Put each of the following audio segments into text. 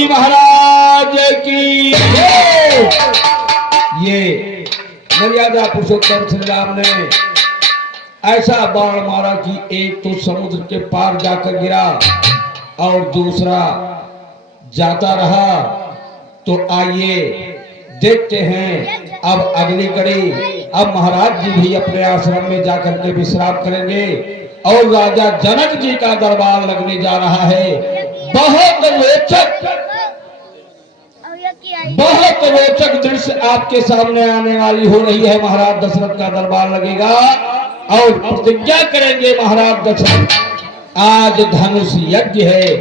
जी महाराज की ये मर्यादा पुरुषोत्तम श्री राम ने ऐसा बाण मारा कि एक तो समुद्र के पार जाकर गिरा और दूसरा जाता रहा। तो आइए देखते हैं अब अगली कड़ी। अब महाराज जी भी अपने आश्रम में जाकर के विश्राम करेंगे और राजा जनक जी का दरबार लगने जा रहा है। बहुत रोचक दृश्य आपके सामने आने वाली हो रही है। महाराज दशरथ का दरबार लगेगा और प्रतिज्ञा करेंगे महाराज दशरथ, आज धनुष यज्ञ है।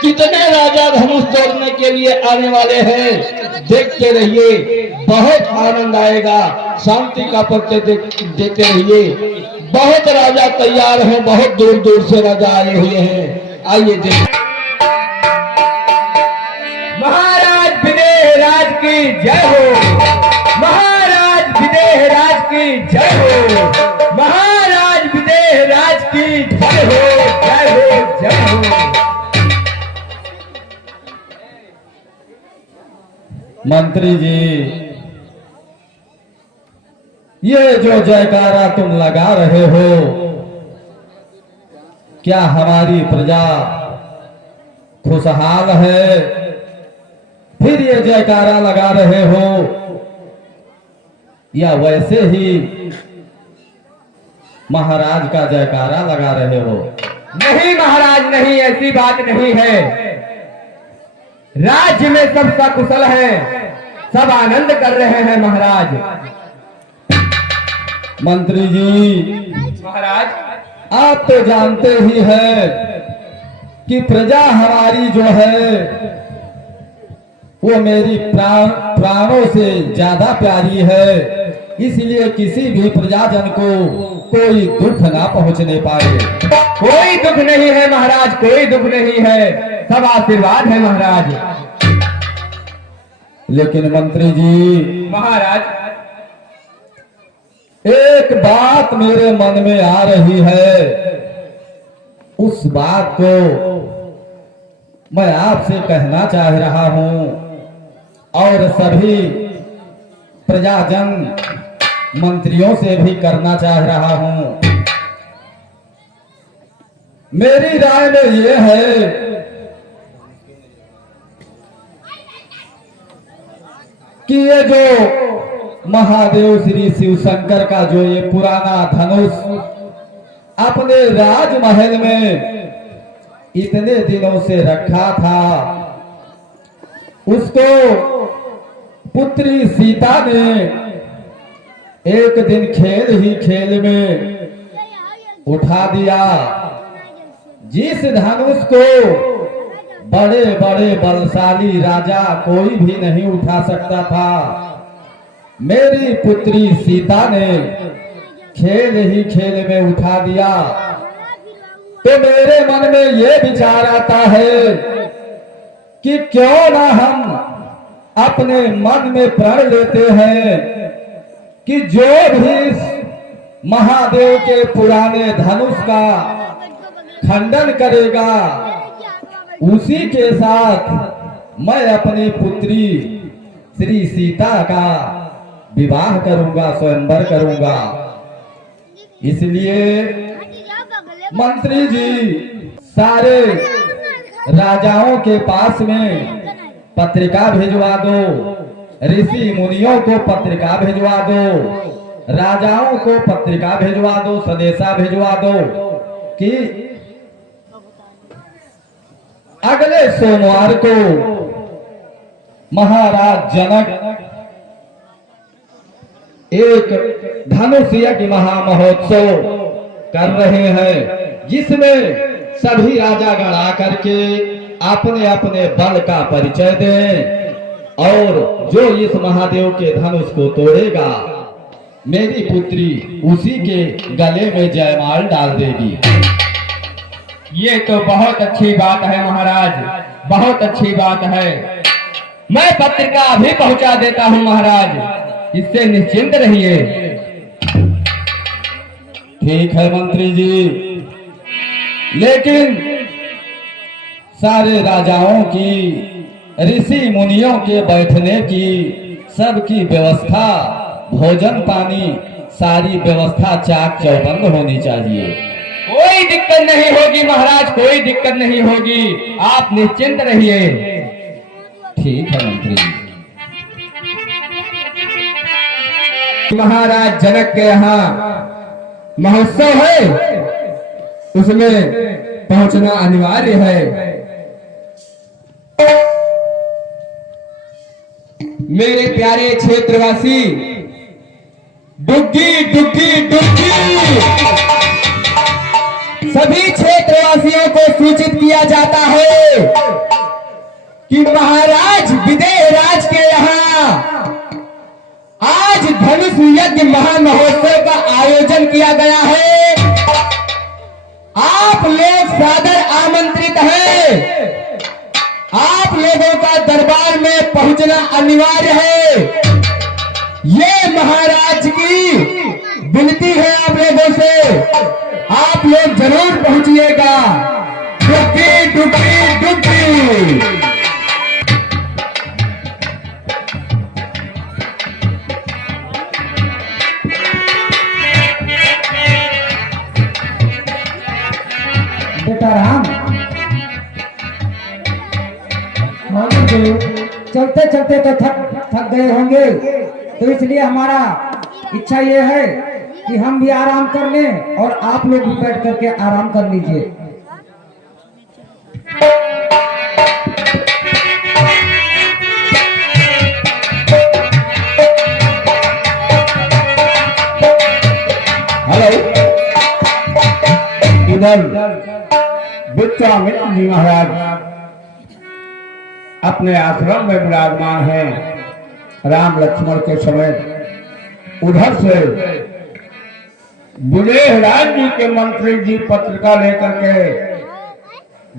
कितने राजा धनुष तोड़ने के लिए आने वाले हैं, देखते रहिए, बहुत आनंद आएगा। शांति का परिचय देते रहिए। बहुत राजा तैयार हैं, बहुत दूर दूर से राजा आए हुए हैं। आइए देखिए। महाराज विदेह राज की जय हो, महाराज विदेह राज की जय हो, महाराज विदेह राज की जय हो, जय हो, जय हो। मंत्री जी, ये जो जयकारा तुम लगा रहे हो, क्या हमारी प्रजा खुशहाल है? फिर ये जयकारा लगा रहे हो या वैसे ही महाराज का जयकारा लगा रहे हो? नहीं महाराज, नहीं, ऐसी बात नहीं है। राज्य में सब सकुशल हैं, सब आनंद कर रहे हैं महाराज। मंत्री जी महाराज, आप तो जानते ही हैं कि प्रजा हमारी जो है वो मेरी प्राणों से ज्यादा प्यारी है। इसलिए किसी भी प्रजाजन को कोई दुख ना पहुंचने पाए। कोई दुख नहीं है महाराज, कोई दुख नहीं है, सब आशीर्वाद है महाराज। लेकिन मंत्री जी महाराज, एक बात मेरे मन में आ रही है, उस बात को मैं आपसे कहना चाह रहा हूं और सभी प्रजाजन मंत्रियों से भी करना चाह रहा हूं। मेरी राय में यह है कि ये जो महादेव श्री शिव शंकर का जो ये पुराना धनुष अपने राजमहल में इतने दिनों से रखा था, उसको पुत्री सीता ने एक दिन खेल ही खेल में उठा दिया। जिस धनुष को बड़े बड़े बलशाली राजा कोई भी नहीं उठा सकता था, मेरी पुत्री सीता ने खेल ही खेल में उठा दिया। तो मेरे मन में ये विचार आता है कि क्यों ना हम अपने मन में प्रण लेते हैं कि जो भी महादेव के पुराने धनुष का खंडन करेगा, उसी के साथ मैं अपनी पुत्री श्री सीता का विवाह करूंगा, स्वयंवर करूंगा। इसलिए मंत्री जी सारे राजाओं के पास में पत्रिका भिजवा दो, ऋषि मुनियों को पत्रिका भिजवा दो, राजाओं को पत्रिका भिजवा दो, संदेशा भिजवा दो कि अगले सोमवार को महाराज जनक एक धनुष यज्ञ महामहोत्सव कर रहे हैं, जिसमें सभी राजागण आकर के अपने अपने बल का परिचय दें और जो इस महादेव के धनुष को तोड़ेगा, मेरी पुत्री उसी के गले में जयमाल डाल देगी। ये तो बहुत अच्छी बात है महाराज, बहुत अच्छी बात है। मैं पत्रिका अभी पहुंचा देता हूं महाराज, इससे निश्चिंत रहिए। ठीक है मंत्री जी, लेकिन सारे राजाओं की ऋषि मुनियों के बैठने की सबकी व्यवस्था, भोजन पानी सारी व्यवस्था चाक चौबंद होनी चाहिए। कोई दिक्कत नहीं होगी महाराज, कोई दिक्कत नहीं होगी, आप निश्चिंत रहिए। ठीक है मंत्री जी। महाराज जनक के यहाँ महोत्सव है, उसमें पहुंचना अनिवार्य है। मेरे प्यारे क्षेत्रवासी, डुग्गी डुग्गी डुग्गी, सभी क्षेत्रवासियों को सूचित किया जाता है कि महाराज विदेहराज के यहाँ आज धनुष यज्ञ महामहोत्सव का आयोजन किया गया है। आप लोग सादर आमंत्रित हैं। आप लोगों का दरबार में पहुंचना अनिवार्य है। ये महाराज की विनती है आप लोगों से, आप लोग जरूर पहुंचिएगा। डुग्गी डुग्गी डुग्गी। बेटा राम, चलते चलते तो थक गए होंगे, तो इसलिए हमारा इच्छा ये है कि हम भी आराम कर लें और आप लोग भी बैठ करके आराम कर लीजिए। हेलो, इधर विश्वामित्र जी महाराज अपने आश्रम में विराजमान हैं, राम लक्ष्मण के समेत। उधर से विदेहराज जी के मंत्री जी पत्रिका लेकर के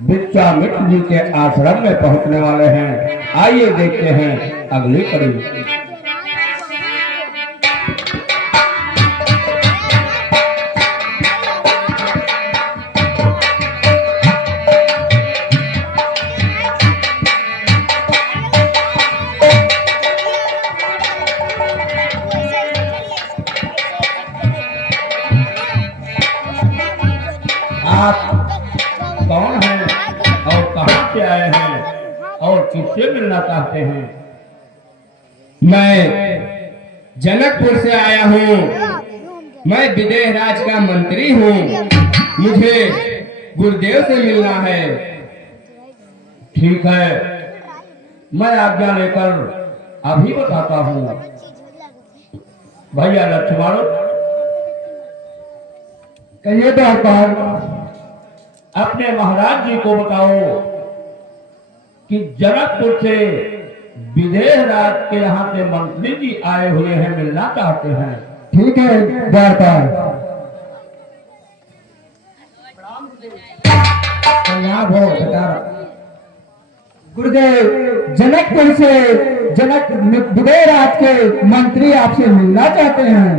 विश्वामित्र जी के आश्रम में पहुंचने वाले हैं। आइए देखते हैं अगली कड़ी। आप कौन हैं और कहां से आए हैं और किससे मिलना चाहते हैं? मैं जनकपुर से आया हूँ। मैं विदेहराज का मंत्री हूँ। मुझे गुरुदेव से मिलना है। ठीक है, मैं आज्ञा लेकर अभी बताता हूँ। भैया लक्ष्मण, कहिए दरबार। अपने महाराज जी को बताओ कि जनकपुर से विदेहराज के यहाँ से मंत्री जी आए हुए हैं, मिलना चाहते हैं। ठीक है दरबार। यहाँ भो बेटा। गुरुदेव, जनकपुर से विदेहराज के मंत्री आपसे मिलना चाहते हैं।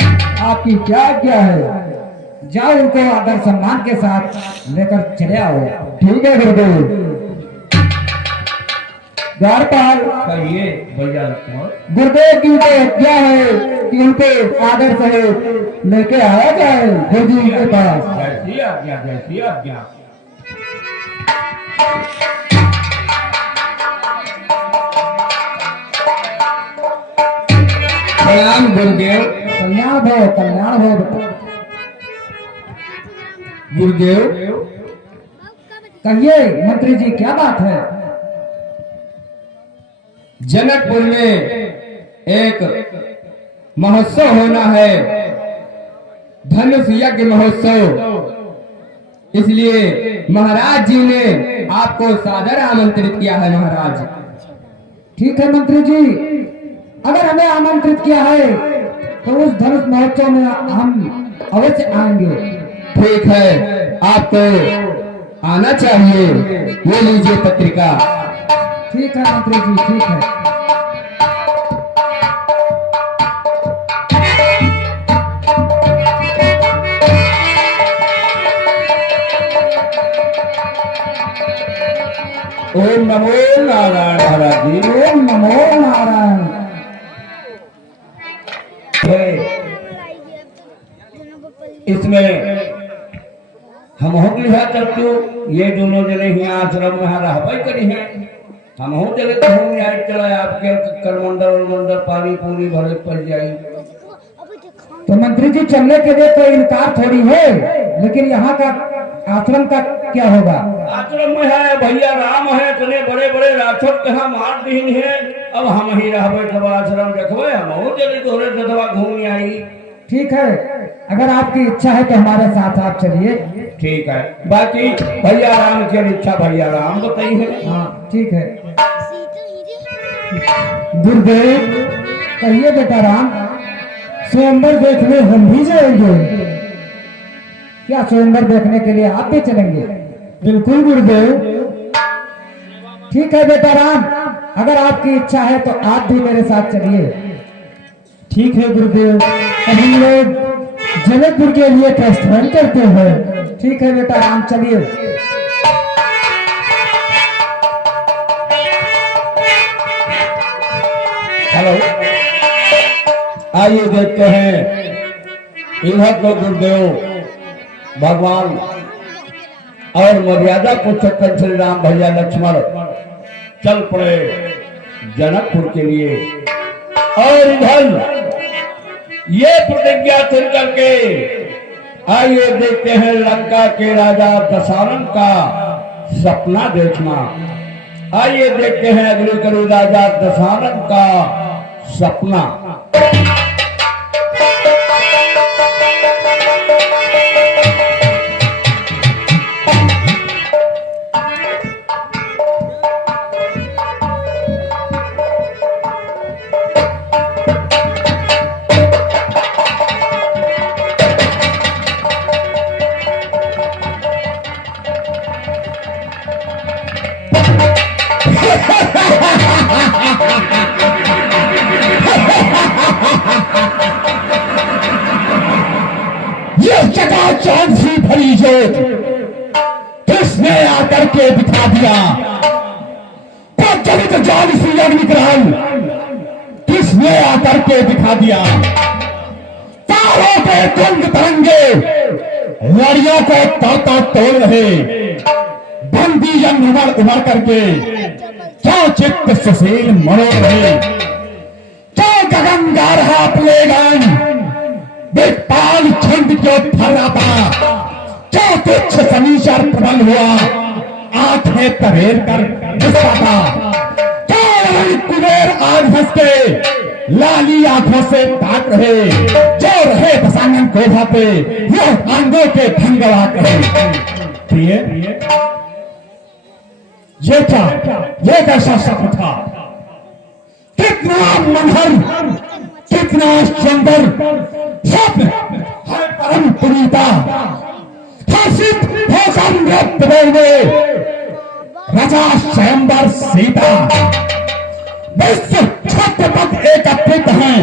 आपकी क्या आज्ञा है? जाओ, उनको आदर सम्मान के साथ लेकर चले आओ। ठीक है गुरुदेव। द्वारपाल, कहिए भैया लक्ष्मण। गुरुदेव की उनकी आज्ञा है कि उनके आदर सहित लेके आया जाए गुरुजी के पास। जैसी आज्ञा, जैसी आज्ञा। प्रणाम गुरुदेव। कल्याण भव बेटा। गुरुदेव, कहिए मंत्री जी, क्या बात है? जनकपुर में एक महोत्सव होना है, धनुष यज्ञ महोत्सव। इसलिए महाराज जी ने आपको सादर आमंत्रित किया है। महाराज, ठीक है मंत्री जी, अगर हमें आमंत्रित किया है तो उस धनुष महोत्सव में हम अवश्य आएंगे। ठीक है, आपको आना चाहिए। ले लीजिए पत्रिका। ठीक है मंत्री जी, ठीक है। ओम नमो नारायण महाराज जी। ओम नमो नारायण। इसमें हम हो लिहा करते हो ये दोनों जने ही आश्रम में रहबे करी है। हम हो जने तो हम आई चला आपके करमंडल मंडल पानी पूरी भरे पड़ जाई। तो मंत्री जी चलने के लिए कोई इनकार थोड़ी है, लेकिन यहाँ का आश्रम का क्या होगा? आश्रम में है भैया राम है, इतने बड़े बड़े राक्षस कहाँ मार दीन है। अब हम ही रहबे तब आश्रम देखबे। हम हो जने तोरे ददवा घूम आई। ठीक है, अगर आपकी इच्छा है तो हमारे साथ आप चलिए। ठीक है, बाकी भैया राम की इच्छा भैया राम बताई है। हाँ ठीक है। गुरुदेव कहिए बेटा राम, स्वयंवर देखने हम भी जाएंगे क्या? स्वयंवर देखने के लिए आप भी चलेंगे? बिल्कुल गुरुदेव। ठीक है बेटा राम, अगर आपकी इच्छा है तो आप भी मेरे साथ चलिए। ठीक है गुरुदेव, अब हम लोग जनकपुर के लिए प्रस्थान करते हैं। ठीक है बेटा राम, चलिए। हेलो, आइए देखते हैं इधर तो गुरुदेव भगवान और मर्यादा पुरुषोत्तम श्री राम भैया लक्ष्मण चल पड़े जनकपुर के लिए। और इधर ये प्रतिज्ञा सुन करके आइए देखते हैं लंका के राजा दशरथ का सपना देखना। आइए देखते हैं अगले करो राजा दशरथ का सपना। ये चकाचौंध सी भरी जोत किसने आकर के दिखा दिया? प्रज्वलित ज्वाल सी अग्निग्रहण किसने आकर के दिखा दिया? तारों पे तुंग तरंगे लड़ियों को तोड़ तोड़ रहे, बंदी जन उमड़ उमड़ करके क्या चित्त सुशील मरोड़ रहे, क्या गगन गा रहा प्लेगान बेताल छंद क्यों फर्राता, क्या तुच्छ समीचर प्रबल हुआ आंखें तरेर कर घुसाता, क्या कुबेर आज हंस के लाली आंखों से ताक रहे, जो रहे बसांगन को भाते वो आंगों के भंगवा करे। प्रिय ये क्या, ये कैसा सपना था? कितना मनहर, कितना सुंदर स्वप्न है परम पुनीता। हर्षित होकर नृत्य में राजा स्वयंवर सीता विश्व छत्रपति एकत्रित हैं,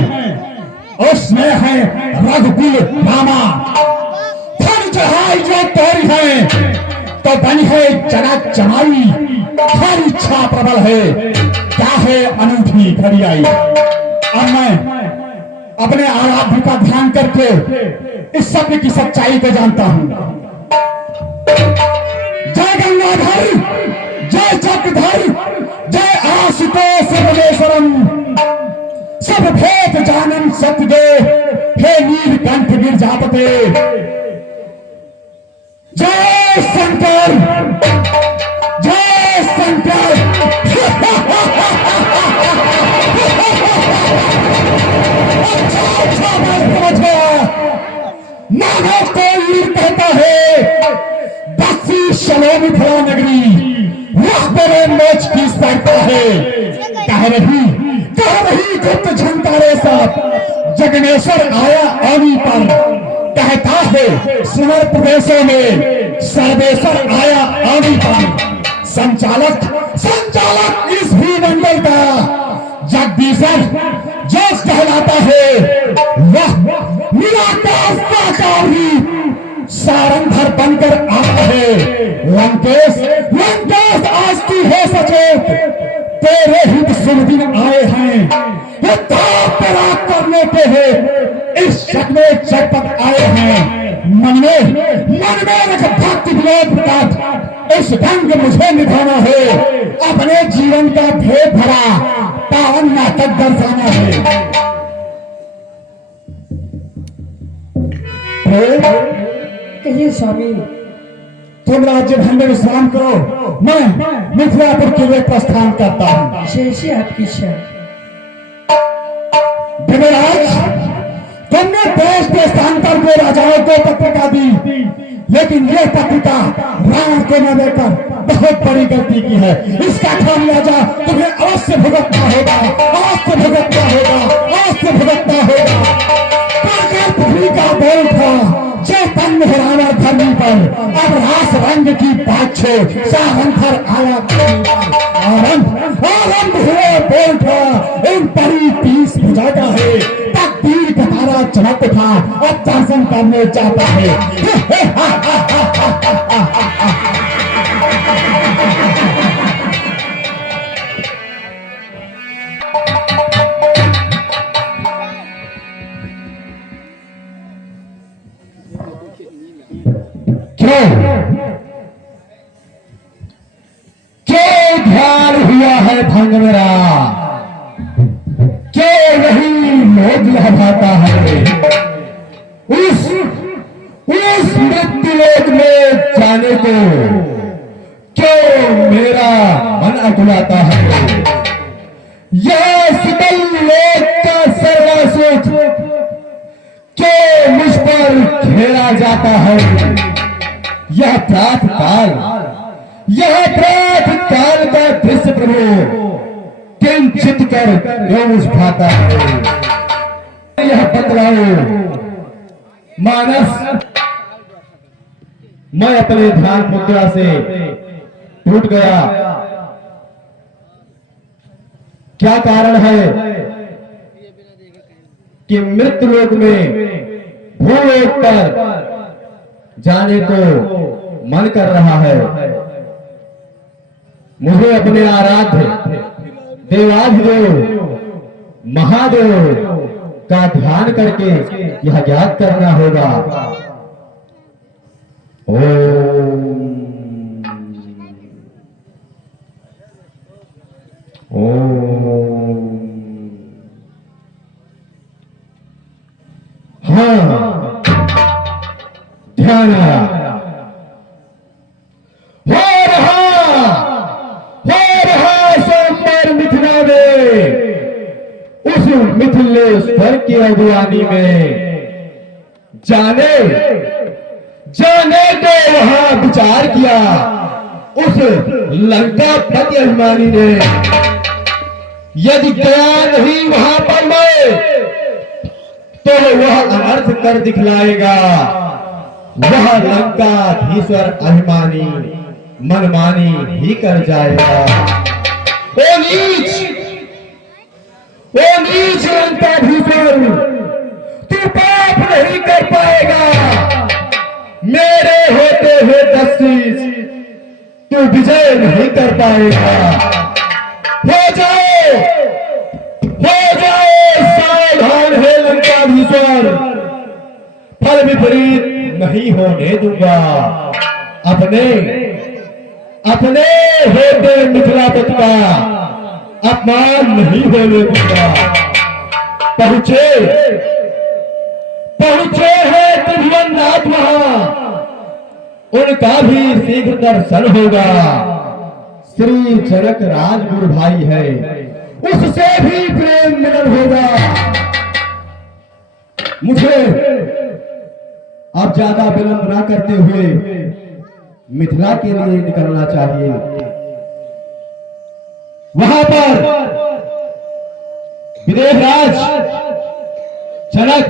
उसमें है रघुकुल रामा। धन चढ़ाई जो तोरी है तो बनी है जनक जमाई, हर इच्छा प्रबल है क्या है अनूठी घड़ी आई। और मैं अपने आराध्य का ध्यान करके इस सत्य की सच्चाई को जानता हूं। जय गंगाधर, जय चक्रधर, जय आशुतोष सर्वेश्वरम, सब भेद जानन सत्यदे, हे नीलकंठ गिरजापते। जय शंकर, जय शंकर। मानो कोई कहता है बस्ती शलोमी फला नगरी, वह मेरे मोच की सरता है। कह रही गुप्त झंकारे सब जगनेश्वर आया आनी पर, कहता है सुमर प्रदेशों में सर्वेश्वर आया आनी पर। संचालक इस भूमंडल का जगदीशर जो कहलाता है, वह निराकार साकार ही सारंधर बनकर आता है। लंकेश आज की है सच सचेत तेरे हित शुभ दिन आए हैं, ये दाव तेरा करने के है इस शक में चटपट आए हैं। मन में एक भक्ति विनोद प्रकाश इस ढंग मुझे निभाना है, अपने जीवन का भेद भरा पावन नाटक दर्शाना है। कहिए स्वामी। तुम राज्य भंग विश्राम करो, मैं मिथिलापुर के लिए प्रस्थान करता हूँ। जैसे आपकी इच्छा। विमराज, तुमने देश देशांतर के राजाओं को पत्रिका दी, लेकिन यह पत्रिका रावण को न देकर बहुत बड़ी गलती की है। इसका खामियाजा तुम्हें अवश्य भुगतना होगा, अवश्य भुगतना होगा, अवश्य भुगतना होगा। पृथ्वी का बोल था चैतन्य हराना धरनी पर, अब रास रंग की बात छो सावंतर आया आरंभ हुए बोल था इन परी 30 भुजा का है, तकदीर का तारा चमक था अब दर्शन करने जाता है। क्यों ध्यान हुआ है भंग मेरा, क्यों नहीं मोद लहराता है उस मृत्युलोक में जाने को, क्यों मेरा मन अकुलाता है। यह सकल लोक का सर्वा सुख क्यों मुझ पर घेरा जाता है। यह प्रात काल का दृश्य प्रभु किंचित कर क्यों उठाता है। यह बतलाओ मानस, मैं अपने ध्यान मुद्रा से टूट गया, क्या कारण है कि मृत्युलोक में भूलोक पर जाने को मन कर रहा है। मुझे अपने आराध्य देवाधिदेव महादेव का ध्यान करके यह ज्ञात करना होगा। ओम ओम। हाँ, ध्यान आया। सोमवार मिथिला में उस मिथिलेश्वर की अगुवानी में जाने को वहां विचार किया उस लंका पति अभिमानी ने। यदि गया नहीं वहां पर मैं, तो वह अनर्थ कर दिखलाएगा। वह लंकाधीश्वर अभिमानी मनमानी ही कर जाएगा। ओ नीच लंकाधीश्वर, तू पाप नहीं कर पाएगा। मेरे होते हुए 10 तू विजय नहीं कर पाएगा। हो जाओ सावधान है लंकाधीश्वर, फल विपरीत नहीं होने दूंगा। अपने होते मिथिलापति का अपमान नहीं होने दूंगा। पहुंचे हैं त्रिभुवननाथ वहां, उनका भी शीघ्र दर्शन होगा। श्री जनक राजगुरु भाई है, उससे भी प्रेम मिलन होगा। मुझे अब ज्यादा विलंब ना करते हुए मिथिला के लिए निकलना चाहिए। वहां पर विदेहराज जनक,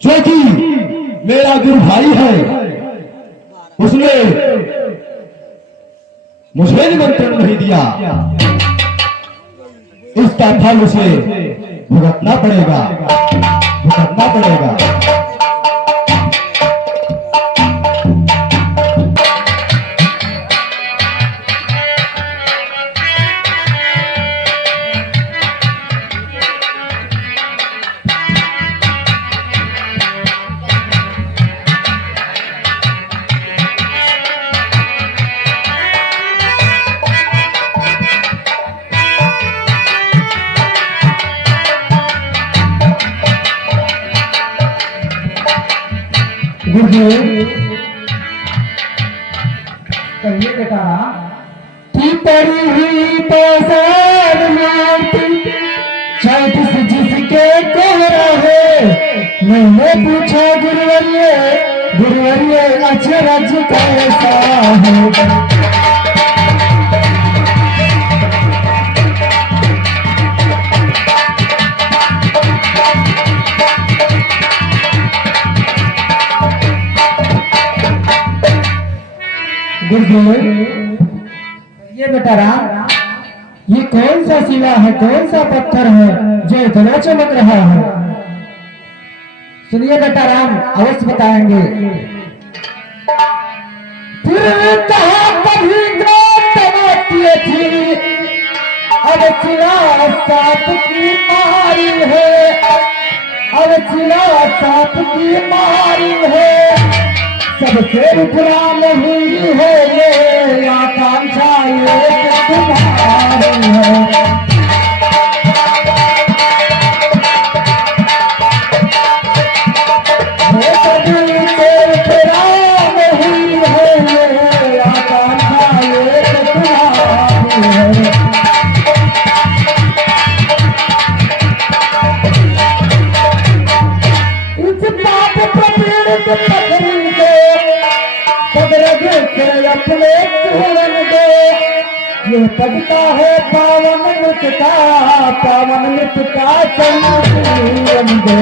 जो कि मेरा गुरु भाई है, उसने मुझे निमंत्रण नहीं दिया। इसका फल उसे भुगतना पड़ेगा। गुरुदेव कहिए बेटा राम। कि पड़ी हुई तो सार मारती चौबीस जिसके कोहरा है। मैंने पूछा गुरुवर्य अचरज कैसा है। गुरुदेव ये बेटा राम, ये कौन सा शिला है, कौन सा पत्थर है जो इतना चमक रहा है? सुनिए बेटा राम, अवश्य बताएंगे। फिर कहा कभी गौतमती थी, अब शिला सांप की मारी है, अब शिला सांप की मारी है। सबसे गुलाम हुई है ये आकांक्षा ये तुम्हारी है। अपने पूरन दे ये पगता है पावन मृत का चंद्रन दे।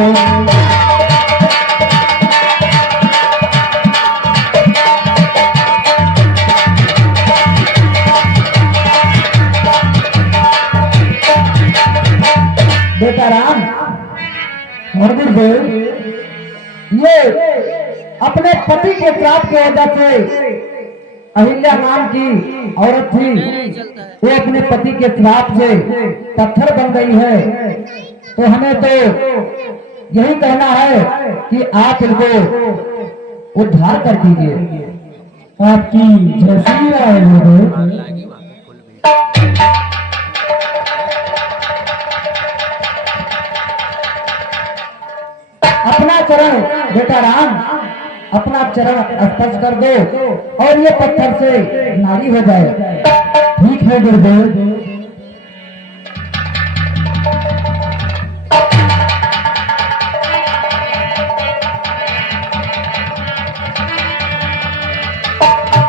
बेटा राम और गुरुदेव, ये अपने पति के श्राप की वजह से अहिल्या नाम की औरत थी, वो अपने पति के श्राप से पत्थर बन गई है। तो हमें तो यही कहना है कि आप इनको उद्धार कर दीजिए। आपकी जैसी राय हो। अपना चरण बेटा राम, अपना चरण स्पर्श कर दो और ये पत्थर से नारी हो जाए। ठीक है गुरुदेव।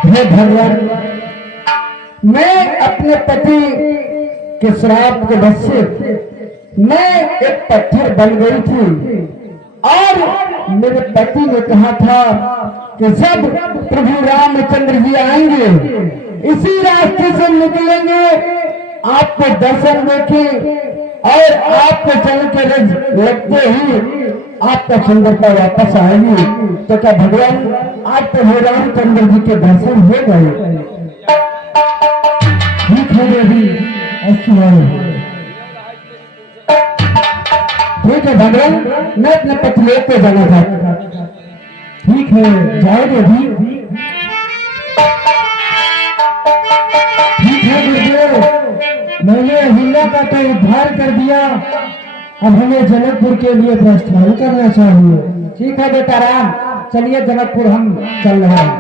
हे भगवान, मैं अपने पति के श्राप के वश से मैं एक पत्थर बन गई थी और मेरे पति ने कहा था कि जब प्रभु रामचंद्र जी आएंगे इसी रास्ते से निकलेंगे, आपको दर्शन देखे और आपको चल के लगते ही आपका सुंदरता वापस आएगी। तो क्या भगवान आज प्रभु रामचंद्र जी के दर्शन हो गए? ठीक है देवी, ठीक है भगवान, मैं अपने पति पे जाना चाहता। ठीक है जाओ देवी। ठीक है गुरुदेव, मैंने अहिल्या का तो उद्धार कर दिया, अब हमें जनकपुर के लिए प्रस्थान करना चाहिए। ठीक है बेटा राम, चलिए जनकपुर हम चल रहे हैं।